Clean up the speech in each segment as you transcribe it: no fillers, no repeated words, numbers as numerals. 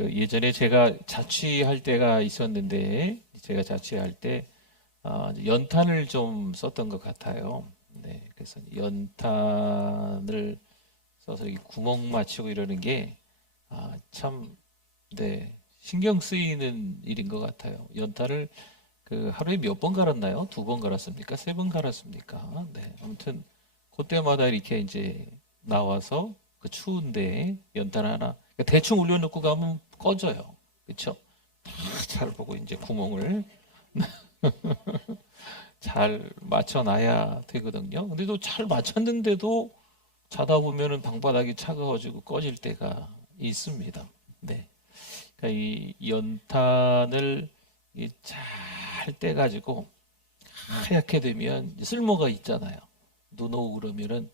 예전에 제가 자취할 때가 있었는데, 제가 자취할 때 연탄을 좀 썼던 것 같아요. 네, 그래서 연탄을 써서 이 구멍 맞추고 이러는 게 참, 네, 신경 쓰이는 일인 것 같아요. 연탄을 하루에 몇 번 갈았나요? 두 번 갈았습니까? 세 번 갈았습니까? 네, 아무튼 그때마다 이렇게 이제 나와서 그 추운데 연탄 하나 대충 올려놓고 가면 꺼져요. 그렇죠? 다 잘 보고 이제 구멍을 잘 맞춰놔야 되거든요. 근데 또 잘 맞췄는데도 자다 보면은 방바닥이 차가워지고 꺼질 때가 있습니다. 네. 그러니까 이 연탄을 잘 떼가지고 하얗게 되면 쓸모가 있잖아요. 눈 오고 그러면은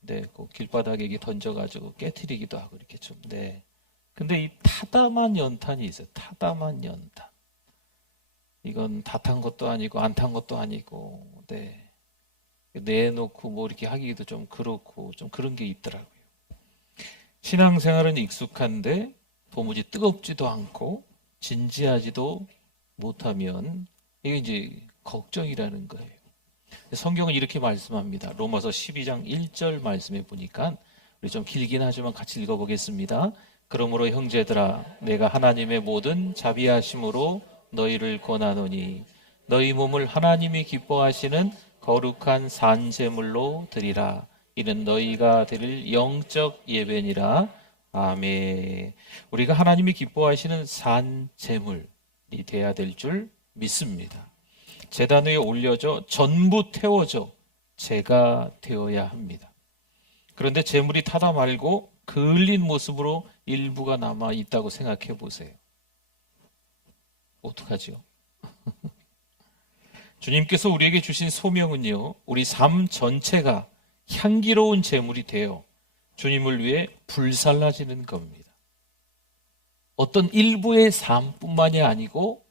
네, 그 길바닥에 이게 던져가지고 깨트리기도 하고 이렇게 좀. 네. 근데 이 타담한 연탄이 있어요. 타담한 연탄. 이건 다 탄 것도 아니고 안 탄 것도 아니고, 네. 내놓고 뭐 이렇게 하기도 좀 그렇고 좀 그런 게 있더라고요. 신앙생활은 익숙한데 도무지 뜨겁지도 않고 진지하지도 못하면 이게 이제 걱정이라는 거예요. 성경은 이렇게 말씀합니다. 로마서 12장 1절 말씀에 보니까 우리 좀 길긴 하지만 같이 읽어보겠습니다. 그러므로 형제들아 내가 하나님의 모든 자비하심으로 너희를 권하노니 너희 몸을 하나님이 기뻐하시는 거룩한 산제물로 드리라. 이는 너희가 드릴 영적 예배니라. 아멘. 우리가 하나님이 기뻐하시는 산제물이 돼야 될 줄 믿습니다. 제단 위에 올려져 전부 태워져 제가 되어야 합니다. 그런데 제물이 타다 말고 그을린 모습으로 일부가 남아 있다고 생각해 보세요. 어떡하죠? 주님께서 우리에게 주신 소명은요, 우리 삶 전체가 향기로운 제물이 되어 주님을 위해 불살라지는 겁니다. 어떤 일부의 삶뿐만이 아니고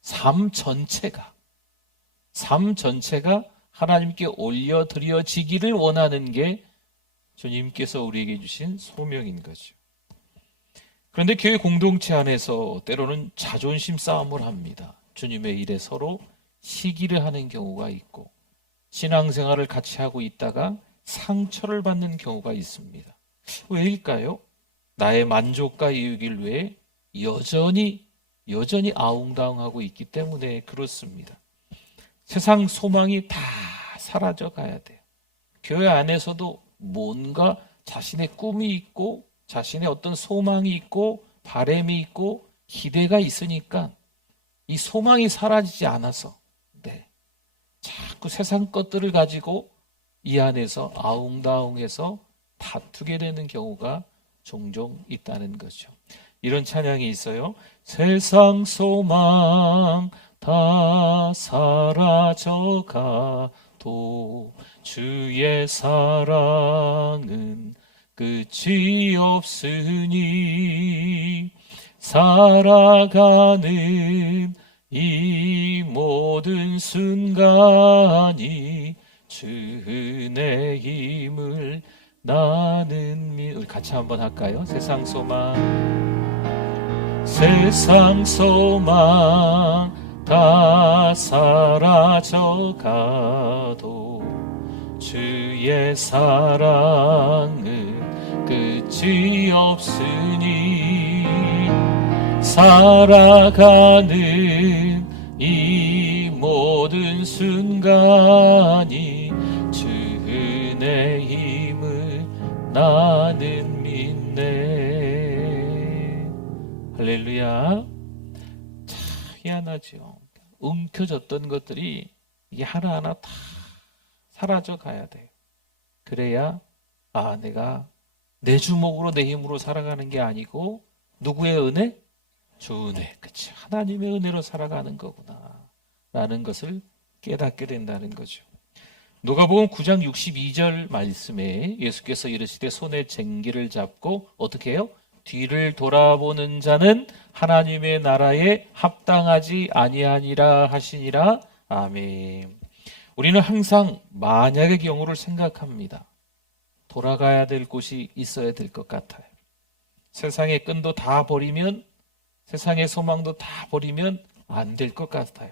삶 전체가 하나님께 올려드려지기를 원하는 게 주님께서 우리에게 주신 소명인 거죠. 그런데 교회 공동체 안에서 때로는 자존심 싸움을 합니다. 주님의 일에 서로 시기를 하는 경우가 있고 신앙생활을 같이 하고 있다가 상처를 받는 경우가 있습니다. 왜일까요? 나의 만족과 이익을 위해 여전히 아웅다웅하고 있기 때문에 그렇습니다. 세상 소망이 다 사라져 가야 돼요. 교회 안에서도 뭔가 자신의 꿈이 있고 자신의 어떤 소망이 있고 바람이 있고 기대가 있으니까 이 소망이 사라지지 않아서 자꾸 세상 것들을 가지고 이 안에서 아웅다웅해서 다투게 되는 경우가 종종 있다는 거죠. 이런 찬양이 있어요. 세상 소망 다 사라져가도 주의 사랑은 끝이 없으니 살아가는 이 모든 순간이 주 은혜 힘을 나는 우리 같이 한번 할까요? 세상 소망 다 사라져가도 주의 사랑은 끝이 없으니 살아가는 이 모든 순간이 주 은혜 힘을 나는 믿네. 할렐루야. 참 희한하죠. 움켜졌던 것들이 이게 하나하나 다 사라져 가야 돼요. 그래야 내가 내 주먹으로 내 힘으로 살아가는 게 아니고 누구의 은혜? 주 은혜. 그치. 하나님의 은혜로 살아가는 거구나 라는 것을 깨닫게 된다는 거죠. 누가복음 9장 62절 말씀에 예수께서 이르시되 손에 쟁기를 잡고 어떻게 해요? 뒤를 돌아보는 자는 하나님의 나라에 합당하지 아니하니라 하시니라. 아멘. 우리는 항상 만약의 경우를 생각합니다. 돌아가야 될 곳이 있어야 될 것 같아요. 세상의 끈도 다 버리면, 세상의 소망도 다 버리면 안 될 것 같아요.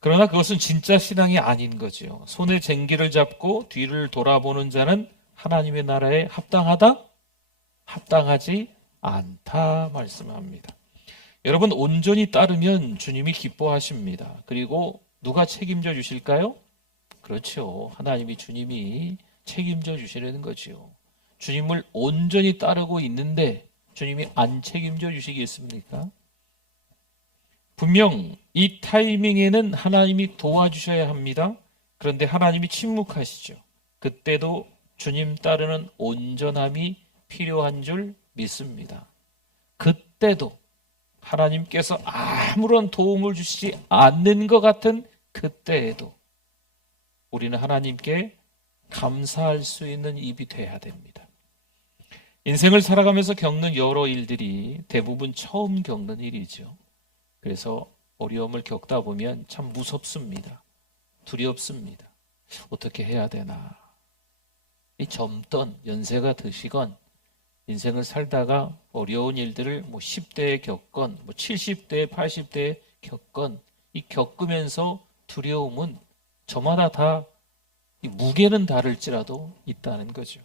그러나 그것은 진짜 신앙이 아닌 거죠. 손에 쟁기를 잡고 뒤를 돌아보는 자는 하나님의 나라에 합당하다? 합당하지 않다 말씀합니다. 여러분, 온전히 따르면 주님이 기뻐하십니다. 그리고 누가 책임져 주실까요? 그렇죠. 하나님이, 주님이 책임져 주시려는 거죠. 주님을 온전히 따르고 있는데 주님이 안 책임져 주시겠습니까? 분명 이 타이밍에는 하나님이 도와주셔야 합니다. 그런데 하나님이 침묵하시죠. 그때도 주님 따르는 온전함이 필요한 줄 믿습니다. 그때도 하나님께서 아무런 도움을 주시지 않는 것 같은 그때에도 우리는 하나님께 감사할 수 있는 입이 돼야 됩니다. 인생을 살아가면서 겪는 여러 일들이 대부분 처음 겪는 일이죠. 그래서 어려움을 겪다 보면 참 무섭습니다. 두렵습니다. 어떻게 해야 되나. 이 젊던 연세가 드시건 인생을 살다가 어려운 일들을 10대에 겪건 70대, 80대에 겪건 이 겪으면서 두려움은 저마다 다 이 무게는 다를지라도 있다는 거죠.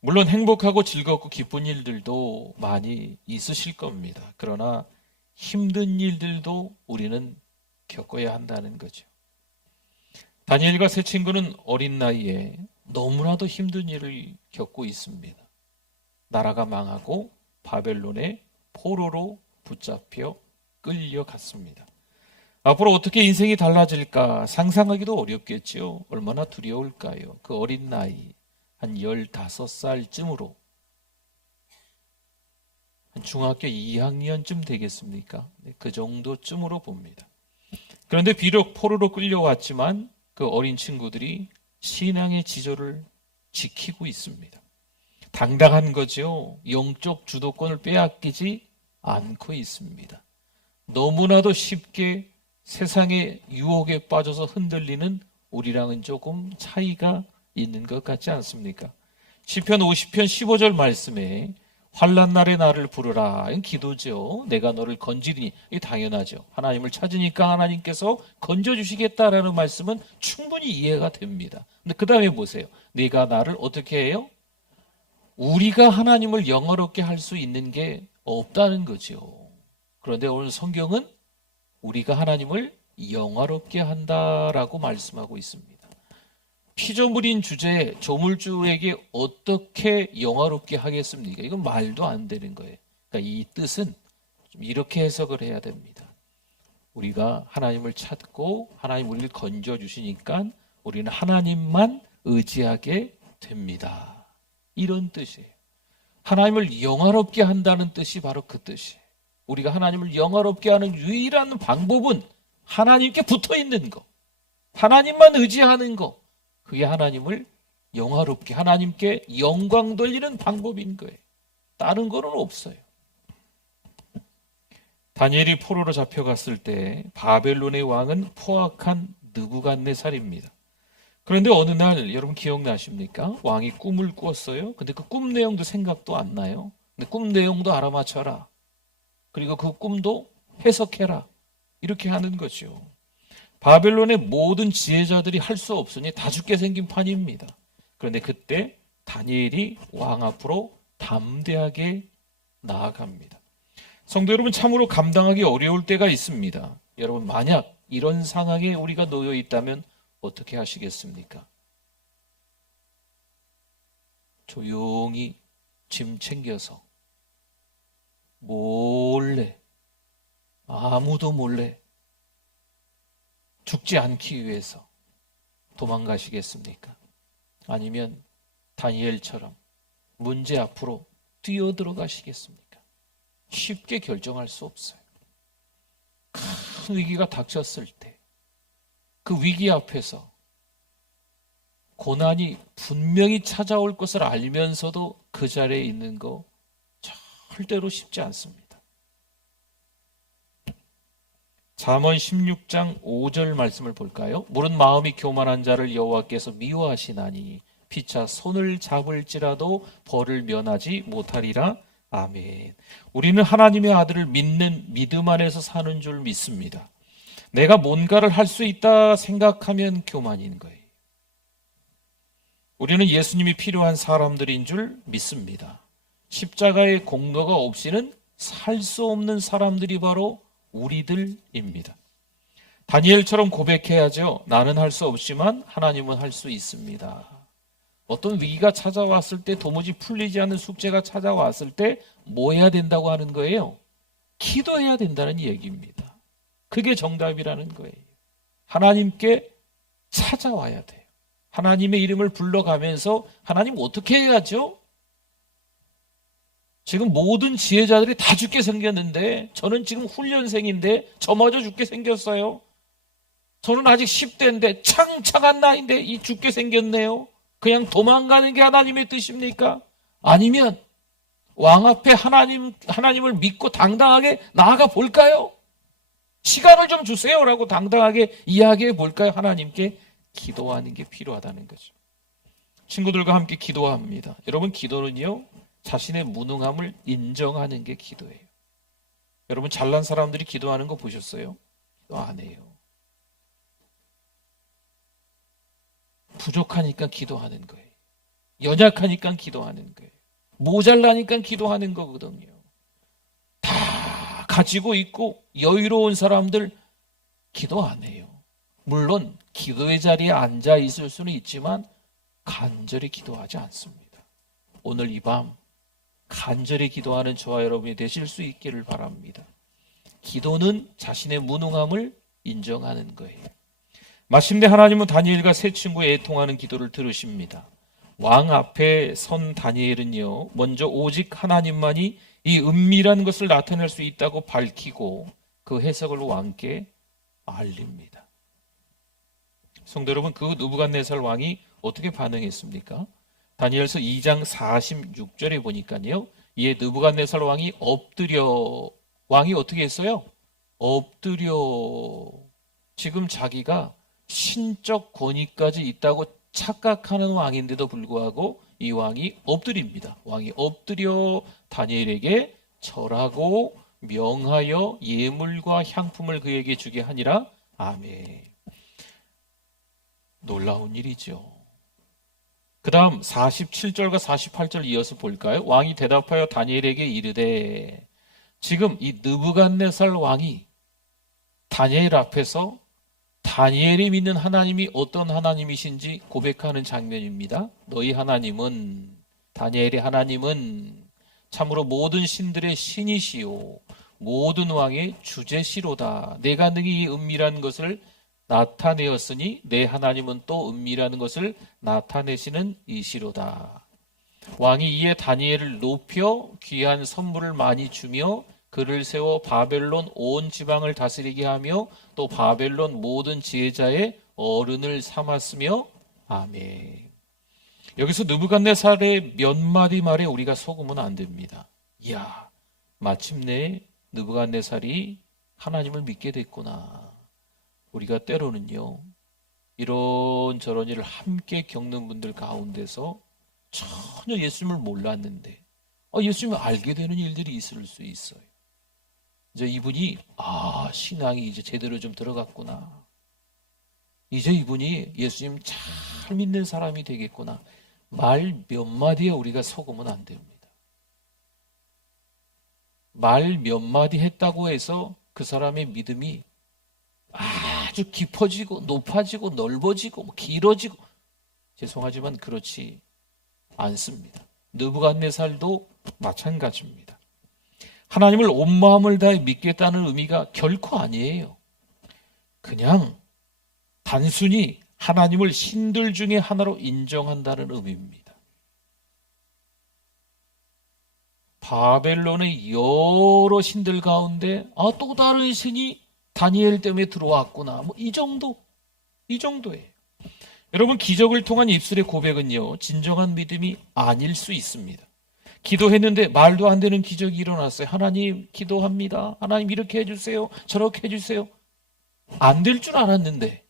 물론 행복하고 즐겁고 기쁜 일들도 많이 있으실 겁니다. 그러나 힘든 일들도 우리는 겪어야 한다는 거죠. 다니엘과 세 친구는 어린 나이에 너무나도 힘든 일을 겪고 있습니다. 나라가 망하고 바벨론의 포로로 붙잡혀 끌려갔습니다. 앞으로 어떻게 인생이 달라질까 상상하기도 어렵겠지요. 얼마나 두려울까요? 그 어린 나이, 한 15살쯤으로 한 중학교 2학년쯤 되겠습니까? 그 정도쯤으로 봅니다. 그런데 비록 포로로 끌려왔지만 그 어린 친구들이 신앙의 지조를 지키고 있습니다. 당당한 거죠. 영적 주도권을 빼앗기지 않고 있습니다. 너무나도 쉽게 세상의 유혹에 빠져서 흔들리는 우리랑은 조금 차이가 있는 것 같지 않습니까? 시편 50편 15절 말씀에 환난 날에 나를 부르라. 이건 기도죠. 내가 너를 건지리니. 이게 당연하죠. 하나님을 찾으니까 하나님께서 건져주시겠다라는 말씀은 충분히 이해가 됩니다. 근데 그 다음에 보세요. 내가 나를 어떻게 해요? 우리가 하나님을 영화롭게 할 수 있는 게 없다는 거죠. 그런데 오늘 성경은 우리가 하나님을 영화롭게 한다라고 말씀하고 있습니다. 피조물인 주제에 조물주에게 어떻게 영화롭게 하겠습니까? 이건 말도 안 되는 거예요. 그러니까 이 뜻은 좀 이렇게 해석을 해야 됩니다. 우리가 하나님을 찾고 하나님 우리를 건져주시니까 우리는 하나님만 의지하게 됩니다. 이런 뜻이에요. 하나님을 영화롭게 한다는 뜻이 바로 그 뜻이에요. 우리가 하나님을 영화롭게 하는 유일한 방법은 하나님께 붙어 있는 거, 하나님만 의지하는 거, 그게 하나님을 영화롭게, 하나님께 영광 돌리는 방법인 거예요. 다른 거는 없어요. 다니엘이 포로로 잡혀갔을 때 바벨론의 왕은 포악한 느부갓네살입니다. 그런데 어느 날 여러분 기억나십니까? 왕이 꿈을 꾸었어요. 근데 그 꿈 내용도 생각도 안 나요. 근데 꿈 내용도 알아맞혀라. 그리고 그 꿈도 해석해라. 이렇게 하는 거죠. 바벨론의 모든 지혜자들이 할 수 없으니 다 죽게 생긴 판입니다. 그런데 그때 다니엘이 왕 앞으로 담대하게 나아갑니다. 성도 여러분, 참으로 감당하기 어려울 때가 있습니다. 여러분, 만약 이런 상황에 우리가 놓여 있다면 어떻게 하시겠습니까? 조용히 짐 챙겨서 몰래, 아무도 몰래 죽지 않기 위해서 도망가시겠습니까? 아니면 다니엘처럼 문제 앞으로 뛰어들어가시겠습니까? 쉽게 결정할 수 없어요. 큰 위기가 닥쳤을 때 그 위기 앞에서 고난이 분명히 찾아올 것을 알면서도 그 자리에 있는 거 절대로 쉽지 않습니다. 잠언 16장 5절 말씀을 볼까요? 무릇 마음이 교만한 자를 여호와께서 미워하시나니 피차 손을 잡을지라도 벌을 면하지 못하리라. 아멘. 우리는 하나님의 아들을 믿는 믿음 안에서 사는 줄 믿습니다. 내가 뭔가를 할 수 있다 생각하면 교만인 거예요. 우리는 예수님이 필요한 사람들인 줄 믿습니다. 십자가의 공로가 없이는 살 수 없는 사람들이 바로 우리들입니다. 다니엘처럼 고백해야죠. 나는 할 수 없지만 하나님은 할 수 있습니다. 어떤 위기가 찾아왔을 때, 도무지 풀리지 않는 숙제가 찾아왔을 때 뭐 해야 된다고 하는 거예요? 기도해야 된다는 얘기입니다. 그게 정답이라는 거예요. 하나님께 찾아와야 돼요. 하나님의 이름을 불러가면서 하나님 어떻게 해야죠? 지금 모든 지혜자들이 다 죽게 생겼는데 저는 지금 훈련생인데 저마저 죽게 생겼어요. 저는 아직 10대인데 창창한 나이인데 이 죽게 생겼네요. 그냥 도망가는 게 하나님의 뜻입니까? 아니면 왕 앞에 하나님을 믿고 당당하게 나아가 볼까요? 시간을 좀 주세요라고 당당하게 이야기해 볼까요? 하나님께 기도하는 게 필요하다는 거죠. 친구들과 함께 기도합니다. 여러분, 기도는요, 자신의 무능함을 인정하는 게 기도예요. 여러분, 잘난 사람들이 기도하는 거 보셨어요? 기도 안 해요. 부족하니까 기도하는 거예요. 연약하니까 기도하는 거예요. 모자라니까 기도하는 거거든요. 다 가지고 있고 여유로운 사람들 기도 안 해요. 물론 기도의 자리에 앉아 있을 수는 있지만 간절히 기도하지 않습니다. 오늘 이 밤 간절히 기도하는 저와 여러분이 되실 수 있기를 바랍니다. 기도는 자신의 무능함을 인정하는 거예요. 마침내 하나님은 다니엘과 세 친구의 애통하는 기도를 들으십니다. 왕 앞에 선 다니엘은요, 먼저 오직 하나님만이 이 은밀한 것을 나타낼 수 있다고 밝히고 그 해석을 왕께 알립니다. 성도 여러분, 그 느부갓네살 왕이 어떻게 반응했습니까? 다니엘서 2장 46절에 보니까요, 이에 느부갓네살 왕이 왕이 어떻게 했어요? 엎드려. 지금 자기가 신적 권위까지 있다고 착각하는 왕인데도 불구하고 이 왕이 엎드립니다. 왕이 엎드려 다니엘에게 절하고 명하여 예물과 향품을 그에게 주게 하니라. 아멘. 놀라운 일이죠. 그 다음 47절과 48절 이어서 볼까요? 왕이 대답하여 다니엘에게 이르되, 지금 이 느부갓네살 왕이 다니엘 앞에서 다니엘이 믿는 하나님이 어떤 하나님이신지 고백하는 장면입니다. 너희 하나님은, 다니엘의 하나님은 참으로 모든 신들의 신이시요 모든 왕의 주제시로다. 내가 능히 이 은밀한 것을 나타내었으니 내 하나님은 또 은밀한 것을 나타내시는 이시로다. 왕이 이에 다니엘을 높여 귀한 선물을 많이 주며 그를 세워 바벨론 온 지방을 다스리게 하며 또 바벨론 모든 지혜자의 어른을 삼았으며. 아멘. 여기서 느부갓네살의 몇 마디 말에 우리가 속으면 안 됩니다. 이야, 마침내 느부갓네살이 하나님을 믿게 됐구나. 우리가 때로는요, 이런저런 일을 함께 겪는 분들 가운데서 전혀 예수님을 몰랐는데 예수님을 알게 되는 일들이 있을 수 있어요. 이제 이분이 신앙이 이제 제대로 좀 들어갔구나. 이제 이분이 예수님 잘 믿는 사람이 되겠구나. 말 몇 마디에 우리가 속으면 안 됩니다. 말 몇 마디 했다고 해서 그 사람의 믿음이 아주 깊어지고 높아지고 넓어지고 길어지고, 죄송하지만 그렇지 않습니다. 느부갓네살도 마찬가지입니다. 하나님을 온 마음을 다해 믿겠다는 의미가 결코 아니에요. 그냥 단순히 하나님을 신들 중에 하나로 인정한다는 의미입니다. 바벨론의 여러 신들 가운데 또 다른 신이 다니엘 때문에 들어왔구나. 이 정도예요. 여러분, 기적을 통한 입술의 고백은요, 진정한 믿음이 아닐 수 있습니다. 기도했는데 말도 안 되는 기적이 일어났어요. 하나님 기도합니다. 하나님 이렇게 해주세요. 저렇게 해주세요. 안 될 줄 알았는데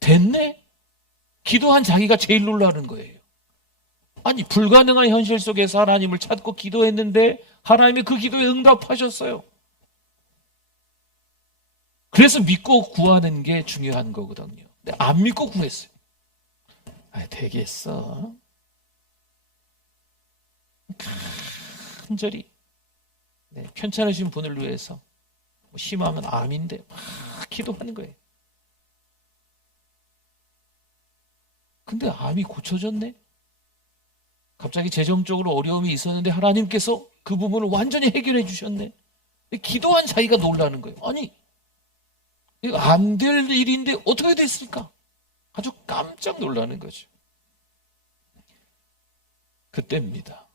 됐네? 기도한 자기가 제일 놀라는 거예요. 아니, 불가능한 현실 속에서 하나님을 찾고 기도했는데 하나님이 그 기도에 응답하셨어요. 그래서 믿고 구하는 게 중요한 거거든요. 근데 안 믿고 구했어요. 되겠어. 간절히 편찮으신 분을 위해서 심하면 암인데 막 기도하는 거예요. 근데 암이 고쳐졌네? 갑자기 재정적으로 어려움이 있었는데 하나님께서 그 부분을 완전히 해결해 주셨네. 기도한 자기가 놀라는 거예요. 아니, 이거 안 될 일인데 어떻게 됐을까? 아주 깜짝 놀라는 거죠. 그때입니다.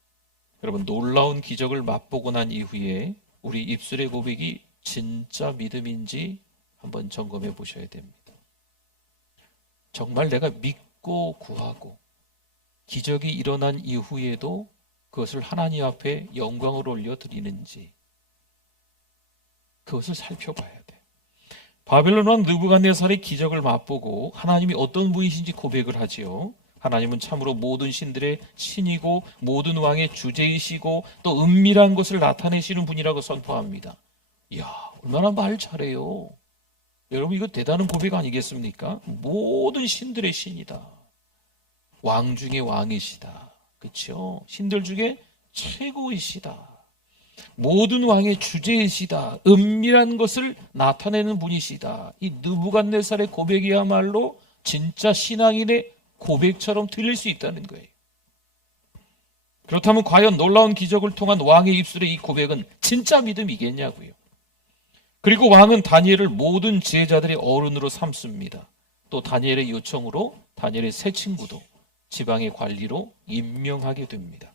여러분, 놀라운 기적을 맛보고 난 이후에 우리 입술의 고백이 진짜 믿음인지 한번 점검해 보셔야 됩니다. 정말 내가 믿고 구하고 기적이 일어난 이후에도 그것을 하나님 앞에 영광을 올려드리는지 그것을 살펴봐야 돼. 바벨론 왕 느부갓네살의 기적을 맛보고 하나님이 어떤 분이신지 고백을 하지요. 하나님은 참으로 모든 신들의 신이고 모든 왕의 주제이시고 또 은밀한 것을 나타내시는 분이라고 선포합니다. 이야, 얼마나 말 잘해요. 여러분, 이거 대단한 고백 아니겠습니까? 모든 신들의 신이다. 왕 중에 왕이시다. 그렇죠? 신들 중에 최고이시다. 모든 왕의 주제이시다. 은밀한 것을 나타내는 분이시다. 이 느부갓네살의 고백이야말로 진짜 신앙인의 고백처럼 들릴 수 있다는 거예요. 그렇다면 과연 놀라운 기적을 통한 왕의 입술의 이 고백은 진짜 믿음이겠냐고요. 그리고 왕은 다니엘을 모든 지혜자들의 어른으로 삼습니다. 또 다니엘의 요청으로 다니엘의 세 친구도 지방의 관리로 임명하게 됩니다.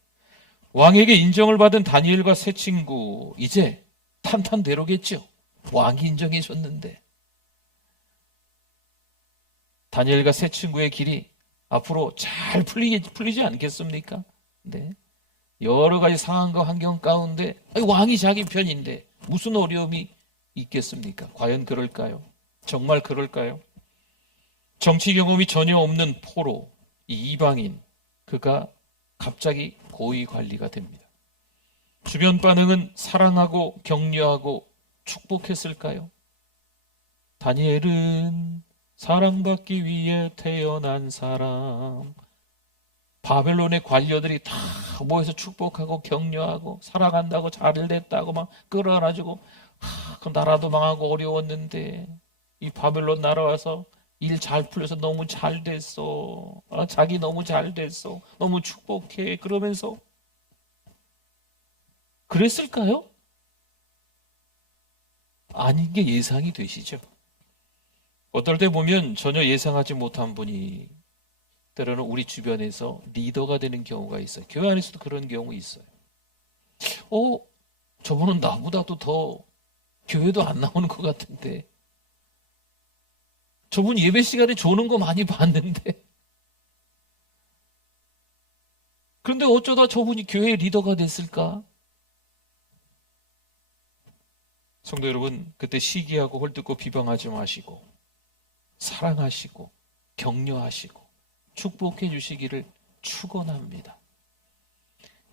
왕에게 인정을 받은 다니엘과 세 친구, 이제 탄탄대로겠죠. 왕이 인정해 줬는데. 다니엘과 세 친구의 길이 앞으로 잘 풀리지 않겠습니까? 네. 여러 가지 상황과 환경 가운데 왕이 자기 편인데 무슨 어려움이 있겠습니까? 과연 그럴까요? 정말 그럴까요? 정치 경험이 전혀 없는 포로, 이 이방인, 그가 갑자기 고위 관리가 됩니다. 주변 반응은 사랑하고 격려하고 축복했을까요? 다니엘은 사랑받기 위해 태어난 사람. 바벨론의 관료들이 다 모여서 축복하고 격려하고 사랑한다고 잘됐다고 막 끌어안아주고, 그 나라도 망하고 어려웠는데 이 바벨론 나라 와서 일 잘 풀려서 너무 잘 됐어. 자기 너무 잘 됐어. 너무 축복해. 그러면서 그랬을까요? 아닌 게 예상이 되시죠? 어떨 때 보면 전혀 예상하지 못한 분이 때로는 우리 주변에서 리더가 되는 경우가 있어요. 교회 안에서도 그런 경우 있어요. 저분은 나보다도 더 교회도 안 나오는 것 같은데, 저분 예배 시간에 조는 거 많이 봤는데, 그런데 어쩌다 저분이 교회 리더가 됐을까? 성도 여러분, 그때 시기하고 헐뜯고 비방하지 마시고 사랑하시고 격려하시고 축복해 주시기를 축원합니다.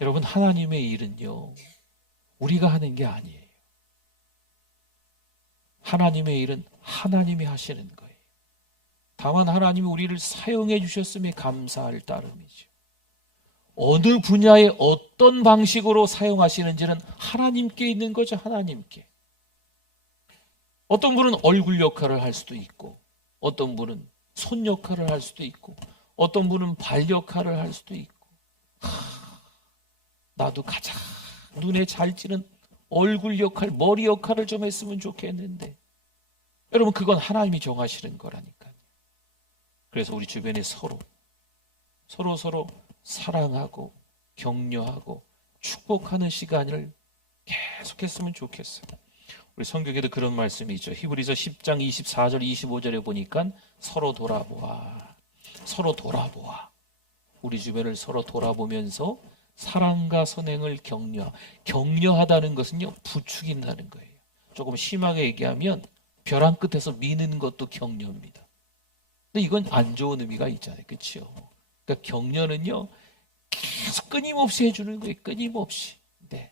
여러분, 하나님의 일은요, 우리가 하는 게 아니에요. 하나님의 일은 하나님이 하시는 거예요. 다만 하나님이 우리를 사용해 주셨음에 감사할 따름이죠. 어느 분야에 어떤 방식으로 사용하시는지는 하나님께 있는 거죠. 하나님께. 어떤 분은 얼굴 역할을 할 수도 있고, 어떤 분은 손 역할을 할 수도 있고, 어떤 분은 발 역할을 할 수도 있고, 나도 가장 눈에 잘 띄는 얼굴 역할, 머리 역할을 좀 했으면 좋겠는데, 여러분, 그건 하나님이 정하시는 거라니까요. 그래서 우리 주변에 서로 사랑하고 격려하고 축복하는 시간을 계속했으면 좋겠어요. 우리 성경에도 그런 말씀이 있죠. 히브리서 10장 24절 25절에 보니까 서로 돌아보아. 우리 주변을 서로 돌아보면서 사랑과 선행을 격려하다는 것은요, 부추긴다는 거예요. 조금 심하게 얘기하면 벼랑 끝에서 미는 것도 격려입니다. 근데 이건 안 좋은 의미가 있잖아요. 그렇죠? 그러니까 격려는요, 계속 끊임없이 해주는 거예요. 끊임없이. 네.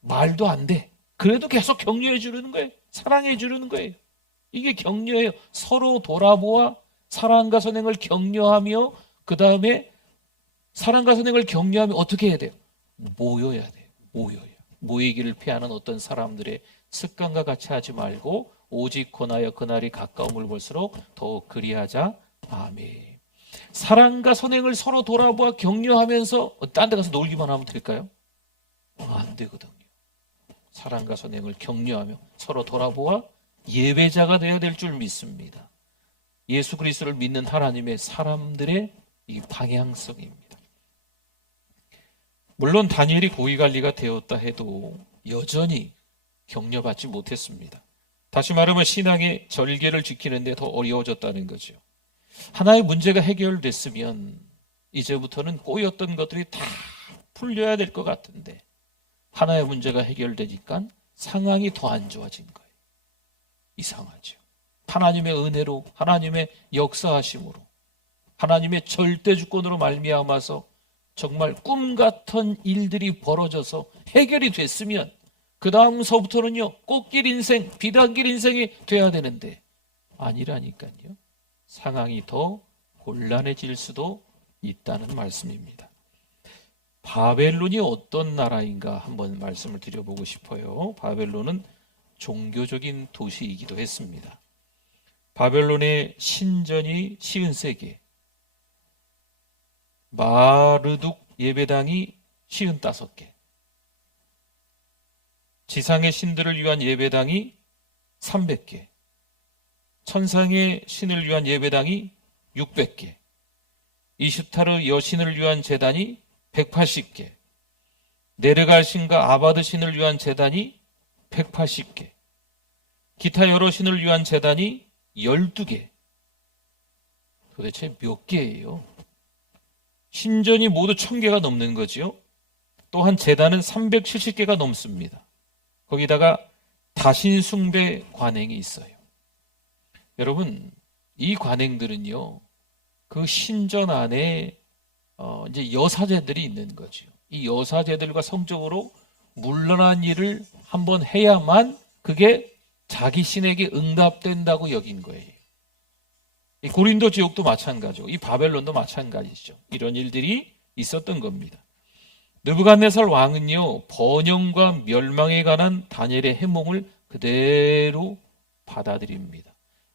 말도 안 돼. 그래도 계속 격려해 주는 거예요. 사랑해 주는 거예요. 이게 격려예요. 서로 돌아보아 사랑과 선행을 격려하며, 그 다음에 사랑과 선행을 격려하며 어떻게 해야 돼요? 모여야 돼요. 모이기를 피하는 어떤 사람들의 습관과 같이 하지 말고 오직 권하여 그날이 가까움을 볼수록 더욱 그리하자. 아멘. 사랑과 선행을 서로 돌아보아 격려하면서 딴 데 가서 놀기만 하면 될까요? 안 되거든요. 사랑과 선행을 격려하며 서로 돌아보아 예배자가 되어야 될 줄 믿습니다. 예수 그리스도를 믿는 하나님의 사람들의 이 방향성입니다. 물론 다니엘이 고위관리가 되었다 해도 여전히 격려받지 못했습니다. 다시 말하면 신앙의 절개를 지키는데 더 어려워졌다는 거죠. 하나의 문제가 해결됐으면 이제부터는 꼬였던 것들이 다 풀려야 될 것 같은데 하나의 문제가 해결되니까 상황이 더 안 좋아진 거예요. 이상하죠. 하나님의 은혜로, 하나님의 역사하심으로, 하나님의 절대 주권으로 말미암아서 정말 꿈 같은 일들이 벌어져서 해결이 됐으면 그 다음서부터는요, 꽃길 인생, 비단길 인생이 돼야 되는데 아니라니까요. 상황이 더 곤란해질 수도 있다는 말씀입니다. 바벨론이 어떤 나라인가 한번 말씀을 드려보고 싶어요. 바벨론은 종교적인 도시이기도 했습니다. 바벨론의 신전이 50개, 마르둑 예배당이 55개, 지상의 신들을 위한 예배당이 300개, 천상의 신을 위한 예배당이 600개, 이슈타르 여신을 위한 제단이 180개, 네르갈 신과 아바드 신을 위한 제단이 180개, 기타 여러 신을 위한 제단이 12개. 도대체 몇 개예요? 신전이 모두 1000개가 넘는 거지요. 또한 제단은 370개가 넘습니다. 거기다가 다신숭배 관행이 있어요. 여러분, 이 관행들은요, 그 신전 안에 이제 여사제들이 있는 거죠. 이 여사제들과 성적으로 물러난 일을 한번 해야만 그게 자기 신에게 응답된다고 여긴 거예요. 이 고린도 지옥도 마찬가지고 이 바벨론도 마찬가지죠. 이런 일들이 있었던 겁니다. 느부갓네살 왕은요, 번영과 멸망에 관한 다니엘의 해몽을 그대로 받아들입니다.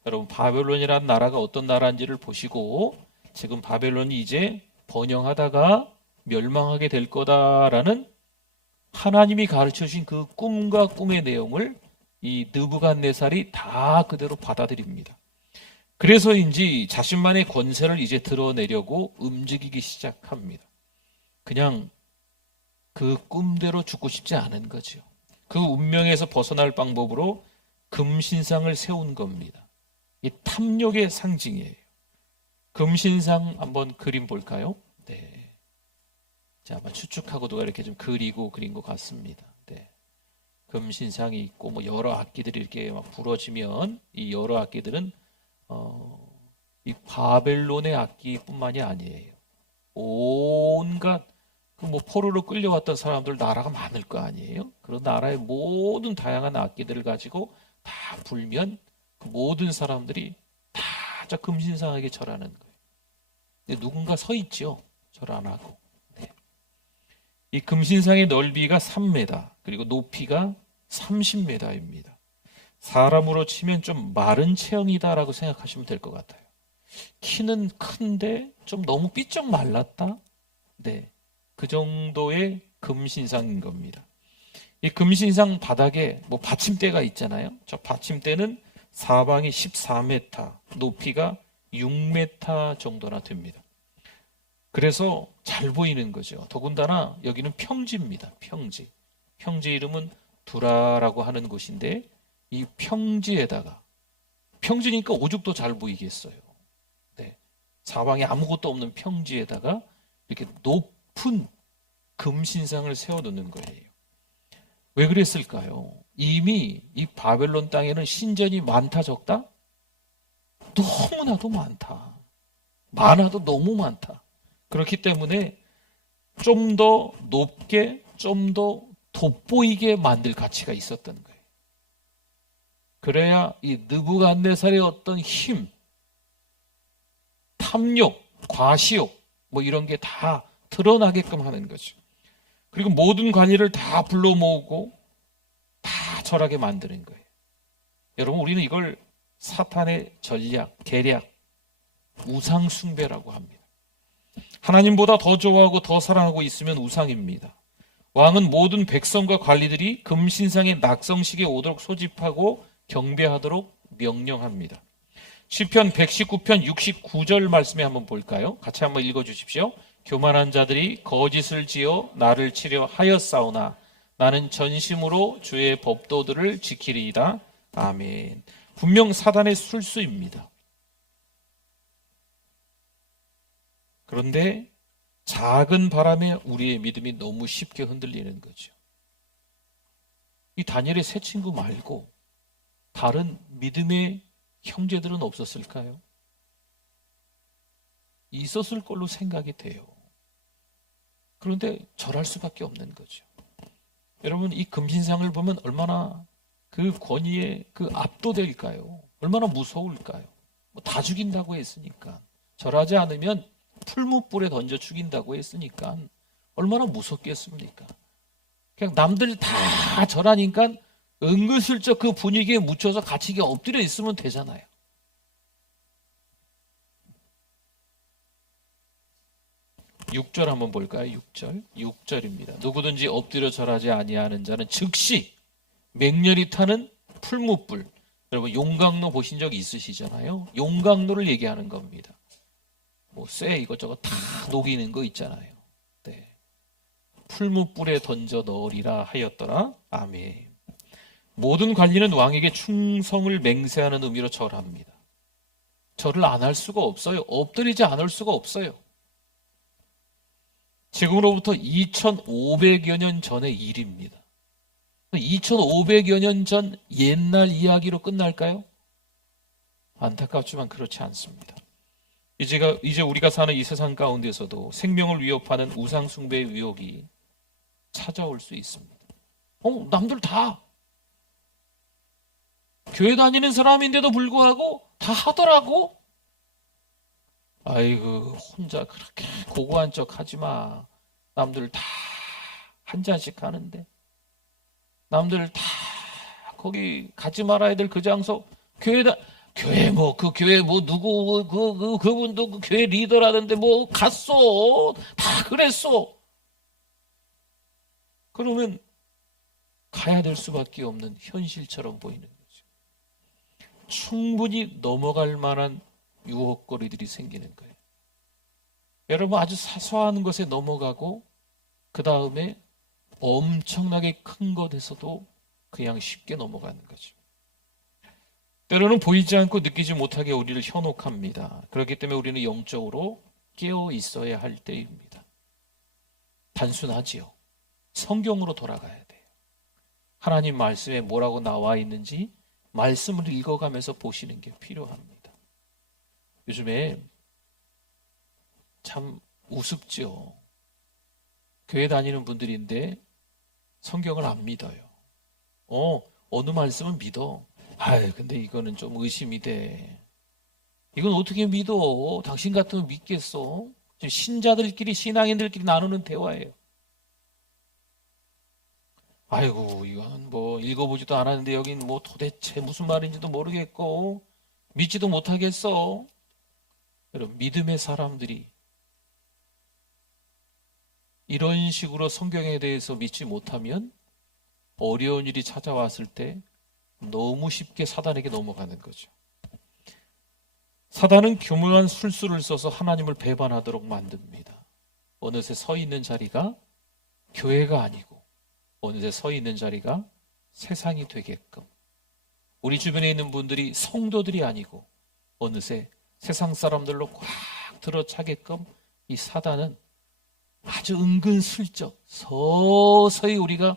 여러분, 바벨론이라는 나라가 어떤 나라인지를 보시고 지금 바벨론이 이제 번영하다가 멸망하게 될 거다라는 하나님이 가르쳐 주신 그 꿈과 꿈의 내용을 이 느부갓네살이 다 그대로 받아들입니다. 그래서인지 자신만의 권세를 이제 드러내려고 움직이기 시작합니다. 그냥 그 꿈대로 죽고 싶지 않은 거죠. 그 운명에서 벗어날 방법으로 금신상을 세운 겁니다. 이 탐욕의 상징이에요. 금신상 한번 그림 볼까요? 네. 자, 아마 추측하고 누가 이렇게 좀 그린 것 같습니다. 네. 금신상이 있고 뭐 여러 악기들이 이렇게 막 부러지면 이 여러 악기들은 이 바벨론의 악기뿐만이 아니에요. 온갖 그 뭐 포로로 끌려왔던 사람들 나라가 많을 거 아니에요. 그런 나라의 모든 다양한 악기들을 가지고 다 불면 그 모든 사람들이 다 저 금신상에게 절하는 거예요. 근데 누군가 서 있죠. 절 안 하고. 네. 이 금신상의 넓이가 3m 그리고 높이가 30m입니다. 사람으로 치면 좀 마른 체형이다라고 생각하시면 될 것 같아요. 키는 큰데 좀 너무 삐쩍 말랐다. 네, 그 정도의 금신상인 겁니다. 이 금신상 바닥에 뭐 받침대가 있잖아요. 저 받침대는 사방이 14m, 높이가 6m 정도나 됩니다. 그래서 잘 보이는 거죠. 더군다나 여기는 평지입니다. 평지. 평지 이름은 두라라고 하는 곳인데 이 평지에다가, 평지니까 오죽도 잘 보이겠어요. 네. 사방에 아무것도 없는 평지에다가 이렇게 높은 금신상을 세워놓는 거예요. 왜 그랬을까요? 이미 이 바벨론 땅에는 신전이 많다 적다? 너무나도 많다. 많아도 너무 많다. 그렇기 때문에 좀 더 높게, 좀 더 돋보이게 만들 가치가 있었던 거예요. 그래야 이 느부갓네살의 어떤 힘, 탐욕, 과시욕 뭐 이런 게 다 드러나게끔 하는 거죠. 그리고 모든 관리를 다 불러 모으고 다 절하게 만드는 거예요. 여러분, 우리는 이걸 사탄의 전략, 계략, 우상 숭배라고 합니다. 하나님보다 더 좋아하고 더 사랑하고 있으면 우상입니다. 왕은 모든 백성과 관리들이 금신상의 낙성식에 오도록 소집하고 경배하도록 명령합니다. 시편 119편 69절 말씀에 한번 볼까요? 같이 한번 읽어주십시오. 교만한 자들이 거짓을 지어 나를 치려 하였사오나 나는 전심으로 주의 법도들을 지키리이다. 아멘. 분명 사단의 술수입니다. 그런데 작은 바람에 우리의 믿음이 너무 쉽게 흔들리는 거죠. 이 다니엘의 세 친구 말고 다른 믿음의 형제들은 없었을까요? 있었을 걸로 생각이 돼요. 그런데 절할 수밖에 없는 거죠. 여러분, 이 금신상을 보면 얼마나 그 권위에 압도될까요? 얼마나 무서울까요? 다 죽인다고 했으니까, 절하지 않으면 풀무불에 던져 죽인다고 했으니까 얼마나 무섭겠습니까? 그냥 남들 다 절하니까 은근슬쩍 그 분위기에 묻혀서 같이 엎드려 있으면 되잖아요. 육 절 한번 볼까요? 6절입니다. 누구든지 엎드려 절하지 아니하는 자는 즉시 맹렬히 타는 풀무불. 여러분, 용광로 보신 적 있으시잖아요. 용광로를 얘기하는 겁니다. 쇠 이것저것 다 녹이는 거 있잖아요. 네. 풀무불에 던져 넣으리라 하였더라. 아멘. 모든 관리는 왕에게 충성을 맹세하는 의미로 절합니다. 절을 안 할 수가 없어요. 엎드리지 않을 수가 없어요. 지금으로부터 2500여 년 전의 일입니다. 2500여 년 전 옛날 이야기로 끝날까요? 안타깝지만 그렇지 않습니다. 이제 우리가 사는 이 세상 가운데서도 생명을 위협하는 우상 숭배의 위협이 찾아올 수 있습니다. 남들 다 교회 다니는 사람인데도 불구하고 다 하더라고? 아이고, 혼자 그렇게 고고한 척 하지 마. 남들 다 한 잔씩 하는데, 남들 다 거기 가지 말아야 될 그 장소, 교회 누구 그분도 그 교회 리더라던데 갔어, 다 그랬어. 그러면 가야 될 수밖에 없는 현실처럼 보이는 거죠. 충분히 넘어갈 만한 유혹거리들이 생기는 거예요. 여러분, 아주 사소한 것에 넘어가고 그 다음에 엄청나게 큰 것에서도 그냥 쉽게 넘어가는 거죠. 때로는 보이지 않고 느끼지 못하게 우리를 현혹합니다. 그렇기 때문에 우리는 영적으로 깨어 있어야 할 때입니다. 단순하지요. 성경으로 돌아가야 돼요. 하나님 말씀에 뭐라고 나와 있는지 말씀을 읽어가면서 보시는 게 필요합니다. 요즘에 참 우습죠. 교회 다니는 분들인데 성경을 안 믿어요. 어느 말씀은 믿어. 근데 이거는 좀 의심이 돼. 이건 어떻게 믿어? 당신 같으면 믿겠어? 신자들끼리, 신앙인들끼리 나누는 대화예요. 아이고, 이건 읽어보지도 않았는데 여긴 도대체 무슨 말인지도 모르겠고 믿지도 못하겠어. 여러분, 믿음의 사람들이 이런 식으로 성경에 대해서 믿지 못하면 어려운 일이 찾아왔을 때 너무 쉽게 사단에게 넘어가는 거죠. 사단은 교묘한 술수를 써서 하나님을 배반하도록 만듭니다. 어느새 서 있는 자리가 교회가 아니고 어느새 서 있는 자리가 세상이 되게끔, 우리 주변에 있는 분들이 성도들이 아니고 어느새 세상 사람들로 꽉 들어차게끔 이 사단은 아주 은근슬쩍 서서히 우리가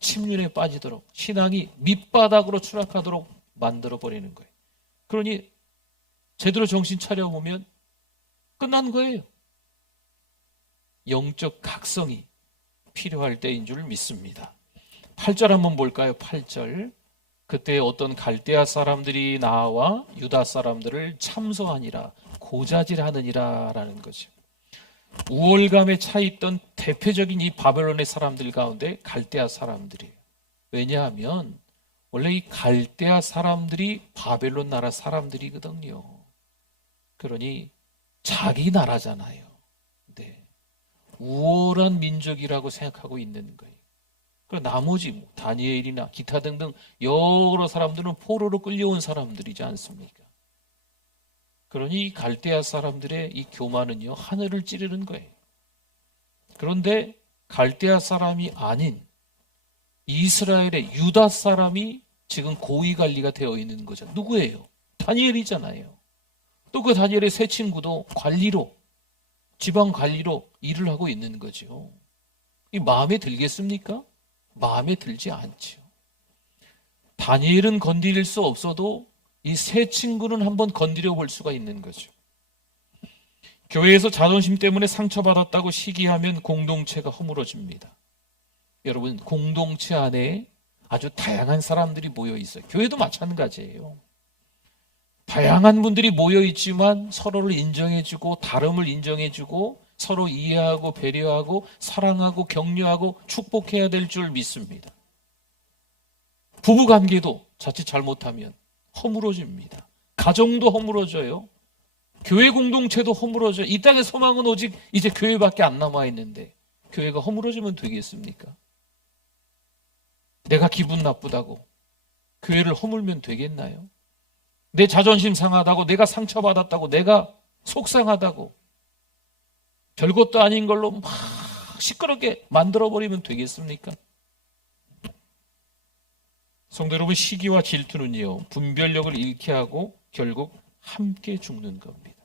침륜에 빠지도록, 신앙이 밑바닥으로 추락하도록 만들어버리는 거예요. 그러니 제대로 정신 차려보면 끝난 거예요. 영적 각성이 필요할 때인 줄 믿습니다. 8절 한번 볼까요? 8절. 그때 어떤 갈대아 사람들이 나와 유다 사람들을 참소하니라 고자질하느니라 라는 거죠. 우월감에 차 있던 대표적인 이 바벨론의 사람들 가운데 갈대아 사람들이에요. 왜냐하면 원래 이 갈대아 사람들이 바벨론 나라 사람들이거든요. 그러니 자기 나라잖아요. 네. 우월한 민족이라고 생각하고 있는 거예요. 그리고 나머지 뭐 다니엘이나 기타 등등 여러 사람들은 포로로 끌려온 사람들이지 않습니까? 그러니 이 갈대아 사람들의 이 교만은요, 하늘을 찌르는 거예요. 그런데 갈대아 사람이 아닌 이스라엘의 유다 사람이 지금 고위 관리가 되어 있는 거죠. 누구예요? 다니엘이잖아요. 또 그 다니엘의 세 친구도 관리로, 지방 관리로 일을 하고 있는 거죠. 이 마음에 들겠습니까? 마음에 들지 않죠. 다니엘은 건드릴 수 없어도 이 세 친구는 한번 건드려 볼 수가 있는 거죠. 교회에서 자존심 때문에 상처받았다고 시기하면 공동체가 허물어집니다. 여러분, 공동체 안에 아주 다양한 사람들이 모여 있어요. 교회도 마찬가지예요. 다양한 분들이 모여 있지만 서로를 인정해주고 다름을 인정해주고 서로 이해하고 배려하고 사랑하고 격려하고 축복해야 될 줄 믿습니다. 부부관계도 자칫 잘못하면 허물어집니다. 가정도 허물어져요. 교회 공동체도 허물어져요. 이 땅의 소망은 오직 이제 교회밖에 안 남아있는데 교회가 허물어지면 되겠습니까? 내가 기분 나쁘다고 교회를 허물면 되겠나요? 내 자존심 상하다고, 내가 상처받았다고, 내가 속상하다고 별것도 아닌 걸로 막 시끄럽게 만들어버리면 되겠습니까? 성도 여러분, 시기와 질투는요, 분별력을 잃게 하고 결국 함께 죽는 겁니다.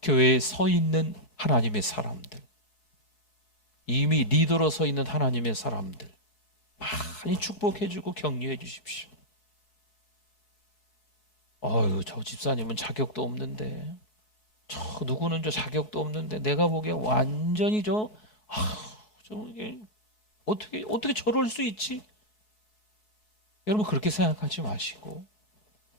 교회에 서 있는 하나님의 사람들, 이미 리더로 서 있는 하나님의 사람들 많이 축복해주고 격려해 주십시오. 저 집사님은 자격도 없는데, 저 누구는 저 자격도 없는데, 내가 보기에 완전히 어떻게 저럴 수 있지? 여러분, 그렇게 생각하지 마시고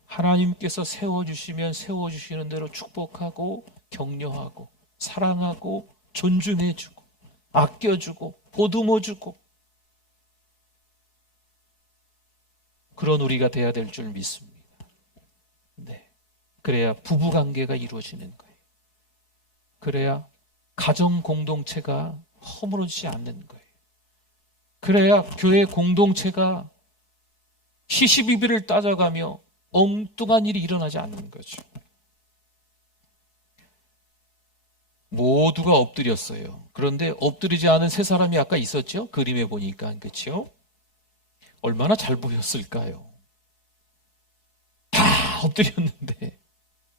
하나님께서 세워주시면 세워주시는 대로 축복하고 격려하고 사랑하고 존중해주고 아껴주고 보듬어주고 그런 우리가 돼야 될 줄 믿습니다. 네. 그래야 부부관계가 이루어지는 거예요. 그래야 가정 공동체가 허물어지지 않는 거예요. 그래야 교회 공동체가 시시비비를 따져가며 엉뚱한 일이 일어나지 않는 거죠. 모두가 엎드렸어요. 그런데 엎드리지 않은 세 사람이 아까 있었죠? 그림에 보니까. 그렇죠? 얼마나 잘 보였을까요? 다 엎드렸는데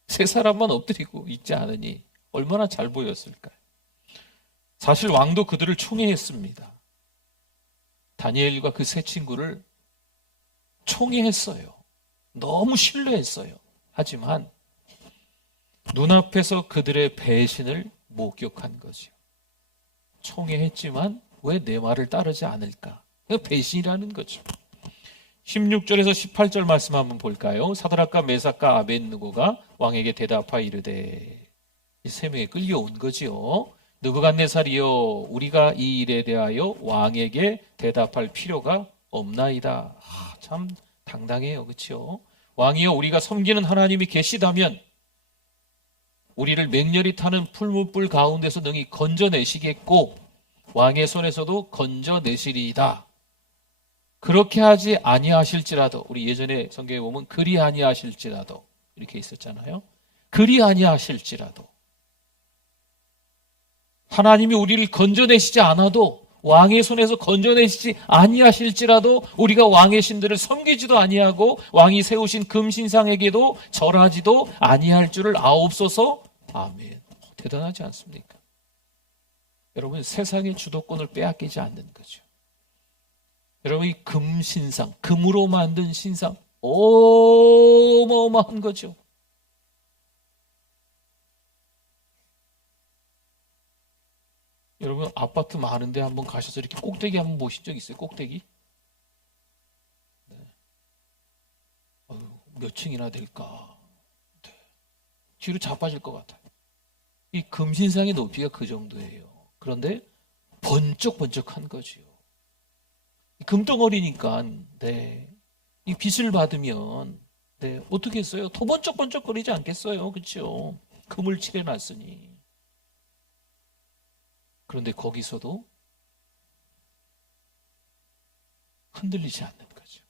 세 사람만 엎드리고 있지 않으니 얼마나 잘 보였을까요? 사실 왕도 그들을 총애했습니다. 다니엘과 그 세 친구를 총애했어요. 너무 신뢰했어요. 하지만 눈앞에서 그들의 배신을 목격한 거죠. 총애했지만 왜 내 말을 따르지 않을까? 배신이라는 거죠. 16절에서 18절 말씀 한번 볼까요? 사드락과 메삭과 아벳느고가 왕에게 대답하여 이르되, 이 세 명이 끌려온 거지요. 느부갓네살이여, 우리가 이 일에 대하여 왕에게 대답할 필요가 없나이다. 참 당당해요. 그렇죠? 왕이여, 우리가 섬기는 하나님이 계시다면 우리를 맹렬히 타는 풀무불 가운데서 능히 건져내시겠고 왕의 손에서도 건져내시리이다. 그렇게 하지 아니하실지라도, 우리 예전에 성경에 보면 그리 아니하실지라도 이렇게 있었잖아요. 그리 아니하실지라도, 하나님이 우리를 건져내시지 않아도, 왕의 손에서 건져내시지 아니하실지라도 우리가 왕의 신들을 섬기지도 아니하고 왕이 세우신 금신상에게도 절하지도 아니할 줄을 아옵소서. 아멘. 대단하지 않습니까? 여러분, 세상의 주도권을 빼앗기지 않는 거죠. 여러분, 이 금신상, 금으로 만든 신상, 어마어마한 거죠. 여러분 아파트 많은데 한번 가셔서 이렇게 꼭대기 한번 보신 적 있어요? 꼭대기? 몇 층이나 될까? 네. 뒤로 자빠질 것 같아요. 이 금신상의 높이가 그 정도예요. 그런데 번쩍번쩍한 거지요. 금덩어리니까, 네. 이 빛을 받으면, 네. 어떻게 했어요? 더 번쩍번쩍거리지 않겠어요? 그렇죠? 금을 칠해놨으니. 그런데 거기서도 흔들리지 않는 거죠.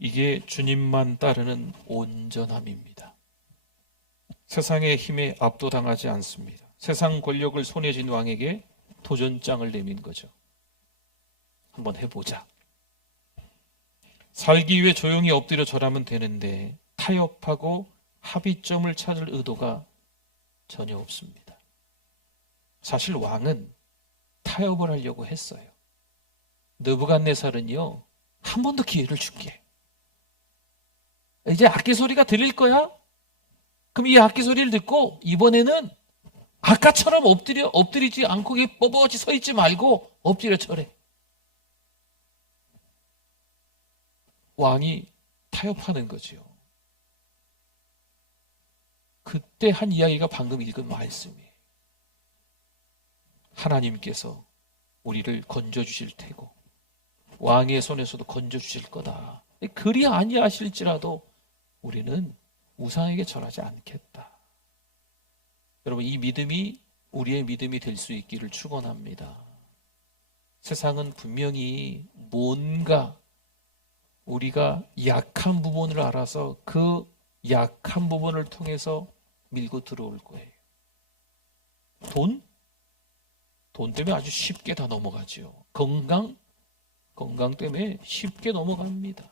이게 주님만 따르는 온전함입니다. 세상의 힘에 압도당하지 않습니다. 세상 권력을 손에 쥔 왕에게 도전장을 내민 거죠. 한번 해보자. 살기 위해 조용히 엎드려 절하면 되는데 타협하고 합의점을 찾을 의도가 전혀 없습니다. 사실 왕은 타협을 하려고 했어요. 느부갓네살은요, 한 번 더 기회를 줄게. 이제 악기 소리가 들릴 거야? 그럼 이 악기 소리를 듣고 이번에는 아까처럼 엎드리지 않고 뻣뻣이 서 있지 말고 엎드려 절해. 왕이 타협하는 거지요. 그때 한 이야기가 방금 읽은 말씀이에요. 하나님께서 우리를 건져주실 테고 왕의 손에서도 건져주실 거다. 그리 아니하실지라도 우리는 우상에게 절하지 않겠다. 여러분, 이 믿음이 우리의 믿음이 될 수 있기를 축원합니다. 세상은 분명히 뭔가 우리가 약한 부분을 알아서 그 약한 부분을 통해서 밀고 들어올 거예요. 돈 때문에 아주 쉽게 다 넘어가죠. 건강 때문에 쉽게 넘어갑니다.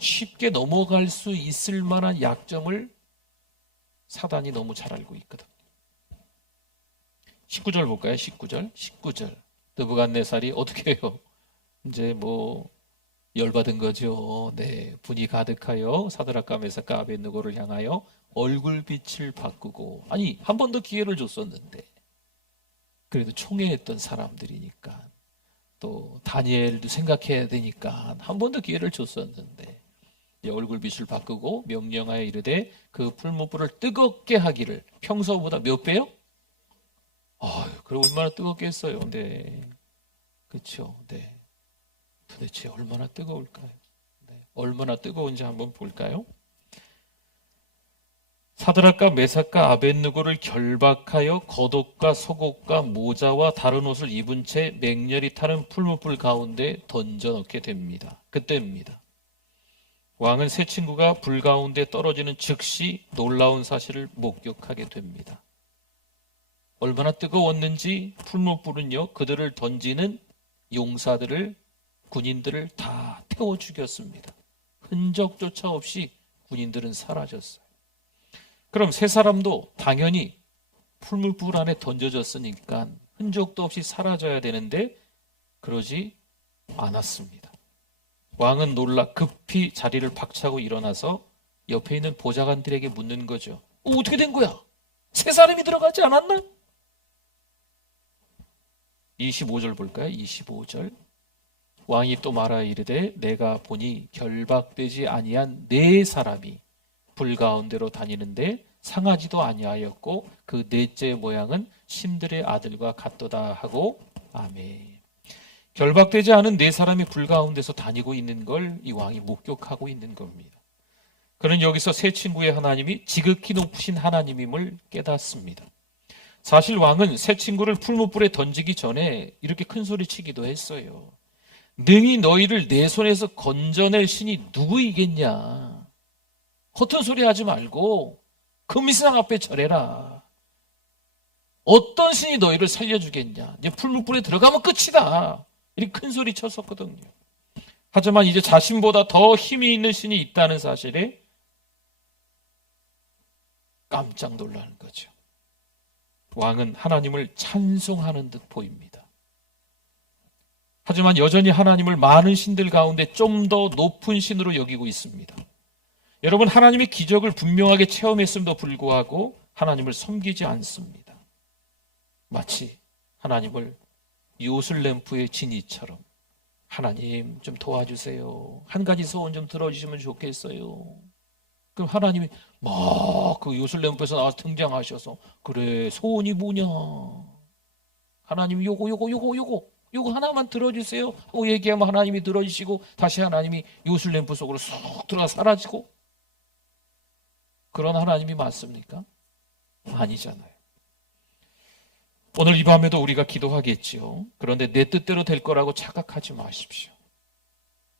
쉽게 넘어갈 수 있을 만한 약점을 사단이 너무 잘 알고 있거든요. 19절 볼까요? 19절. 느부갓네살이 어떻게 해요? 이제 뭐 열받은 거죠. 네, 분이 가득하여 사드락과 메삭과 아벳느고를 향하여 얼굴빛을 바꾸고, 아니 한 번 더 기회를 줬었는데 그래도 총애했던 사람들이니까 또 다니엘도 생각해야 되니까 한 번 더 기회를 줬었는데 얼굴빛을 바꾸고 명령하여 이르되 그 풀무불을 뜨겁게 하기를. 평소보다 몇 배요? 그럼 얼마나 뜨겁겠어요. 네, 그렇죠. 네, 도대체 얼마나 뜨거울까요? 네, 얼마나 뜨거운지 한번 볼까요? 사드락과 메삭과 아벳느고를 결박하여 겉옷과 속옷과 모자와 다른 옷을 입은 채 맹렬히 타는 풀무불 가운데 던져 넣게 됩니다. 그때입니다. 왕은 세 친구가 불 가운데 떨어지는 즉시 놀라운 사실을 목격하게 됩니다. 얼마나 뜨거웠는지 풀무불은요, 그들을 던지는 용사들을, 군인들을 다 태워 죽였습니다. 흔적조차 없이 군인들은 사라졌어요. 그럼 세 사람도 당연히 풀무불 안에 던져졌으니까 흔적도 없이 사라져야 되는데 그러지 않았습니다. 왕은 놀라 급히 자리를 박차고 일어나서 옆에 있는 보좌관들에게 묻는 거죠. 어떻게 된 거야? 세 사람이 들어가지 않았나? 25절 볼까요? 25절. 왕이 또 말하여 이르되 내가 보니 결박되지 아니한 네 사람이 불 가운데로 다니는데 상하지도 아니하였고 그 넷째 모양은 신들의 아들과 같도다 하고 아멘. 결박되지 않은 네 사람이 불 가운데서 다니고 있는 걸 이 왕이 목격하고 있는 겁니다. 그는 여기서 세 친구의 하나님이 지극히 높으신 하나님임을 깨닫습니다. 사실 왕은 세 친구를 풀무불에 던지기 전에 이렇게 큰 소리 치기도 했어요. 능히 너희를 내 손에서 건져낼 신이 누구이겠냐? 허튼 소리 하지 말고 금신상 앞에 절해라. 어떤 신이 너희를 살려주겠냐? 이제 풀무불에 들어가면 끝이다. 이렇게 큰 소리 쳤었거든요. 하지만 이제 자신보다 더 힘이 있는 신이 있다는 사실에 깜짝 놀라는 거죠. 왕은 하나님을 찬송하는 듯 보입니다. 하지만 여전히 하나님을 많은 신들 가운데 좀 더 높은 신으로 여기고 있습니다. 여러분, 하나님의 기적을 분명하게 체험했음에도 불구하고 하나님을 섬기지 않습니다. 마치 하나님을 요술램프의 지니처럼 하나님 좀 도와주세요. 한 가지 소원 좀 들어주시면 좋겠어요. 그럼 하나님이 막 그 요술램프에서 나와서 등장하셔서 그래 소원이 뭐냐? 하나님 요거 하나만 들어주세요 하고 얘기하면 하나님이 들어주시고 다시 하나님이 요술램프 속으로 쏙 들어가 사라지고, 그런 하나님이 맞습니까? 아니잖아요. 오늘 이 밤에도 우리가 기도하겠지요. 그런데 내 뜻대로 될 거라고 착각하지 마십시오.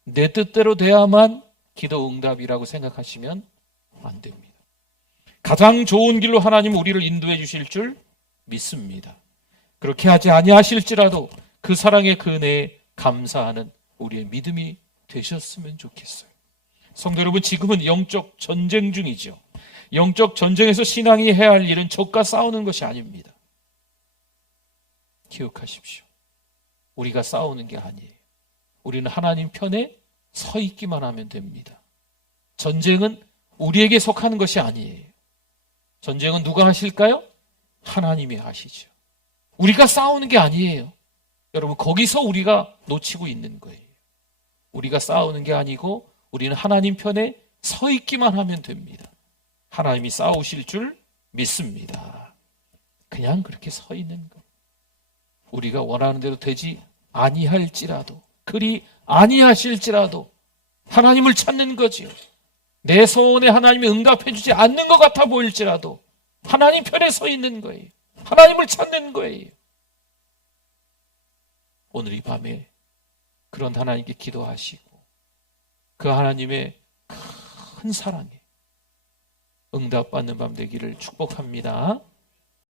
내 뜻대로 돼야만 기도 응답이라고 생각하시면 안 됩니다. 가장 좋은 길로 하나님 우리를 인도해 주실 줄 믿습니다. 그렇게 하지 아니하실지라도 그 사랑의 그 은혜에 감사하는 우리의 믿음이 되셨으면 좋겠어요. 성도 여러분, 지금은 영적 전쟁 중이죠. 영적 전쟁에서 신앙이 해야 할 일은 적과 싸우는 것이 아닙니다. 기억하십시오. 우리가 싸우는 게 아니에요. 우리는 하나님 편에 서 있기만 하면 됩니다. 전쟁은 우리에게 속하는 것이 아니에요. 전쟁은 누가 하실까요? 하나님이 하시죠. 우리가 싸우는 게 아니에요. 여러분, 거기서 우리가 놓치고 있는 거예요. 우리가 싸우는 게 아니고 우리는 하나님 편에 서 있기만 하면 됩니다. 하나님이 싸우실 줄 믿습니다. 그냥 그렇게 서 있는 거. 우리가 원하는 대로 되지 아니할지라도, 그리 아니하실지라도 하나님을 찾는 거지요. 내 소원에 하나님이 응답해 주지 않는 것 같아 보일지라도 하나님 편에 서 있는 거예요. 하나님을 찾는 거예요. 오늘 이 밤에 그런 하나님께 기도하시고 그 하나님의 큰 사랑에 응답받는 밤 되기를 축복합니다.